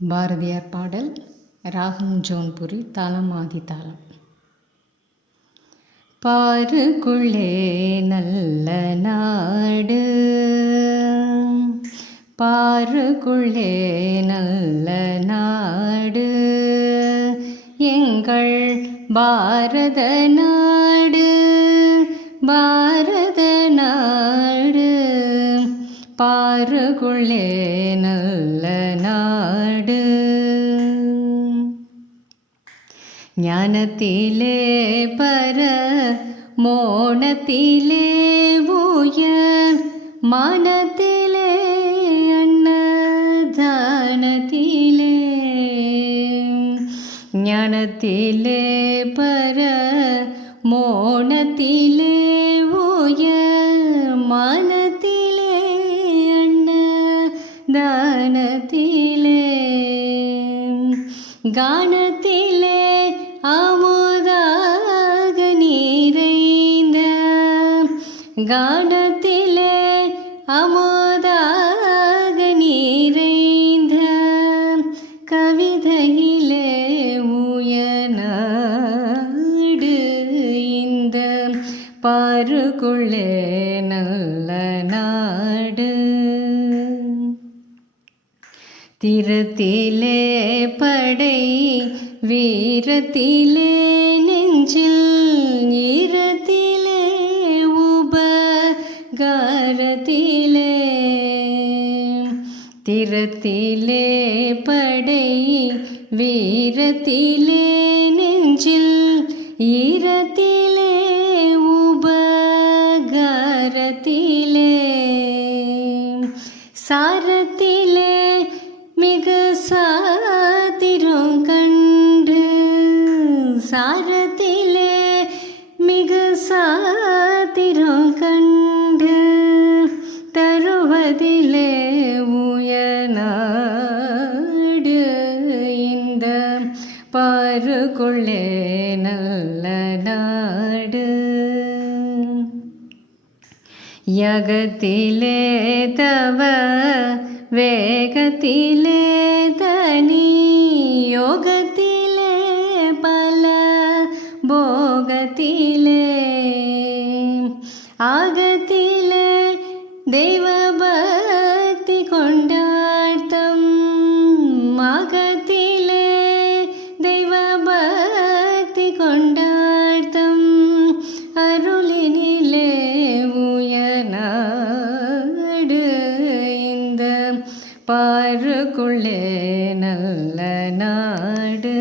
பாரதியார் பாடல். ராகம் ஜோன்புரி, தாளம் ஆதிதாளம். பாருக்குள்ளே நல்ல நாடு, பாருக்குள்ளே நல்ல நாடு, எங்கள் பாரத நாடு, பாரத நாடு. பாருக்குள்ளே நல்ல நாடு, ஞானத்திலே பர மோனத்திலே உயர், மானத்திலே அன்னதானத்திலே. ஞானத்திலே பர மோனத்திலே உயர், மானத்திலே அன்னதானத்திலே. கானத்திலே அமுதாக நிறைந்த, கானத்திலே அமுதாக நிறைந்த, கவிதையிலே உயர்நாடு இந்த பாருக்குள்ளே நல்ல நாடு. திறத்திலே படை வீரத்திலே நெஞ்சில், ஈரத்திலே உபகாரத்திலே. திறத்திலே படை வீரத்திலே நெஞ்சில், ஈரத்திலே உபகாரத்திலே. சாரத்திலே மிகு சாத்திரம் கண்டு, சாரத்திலே மிகு சாத்திரம் கண்டு, தருவதிலே உயர்நாடு இந்த பாருக்குள்ளே நல்ல நாடு. யகத்திலே தவ வேகத்திலே தனி, யோகத்திலே பல போகத்திலே. ஆகத்திலே தெய்வ பக்தி கொண்டாட்டம், ஆகத்திலே தெய்வ பக்தி கொண்டாட்டம், அருளினிலே உயர்நாடு இந்த பாருக்குள்ளே நல்ல நாடு.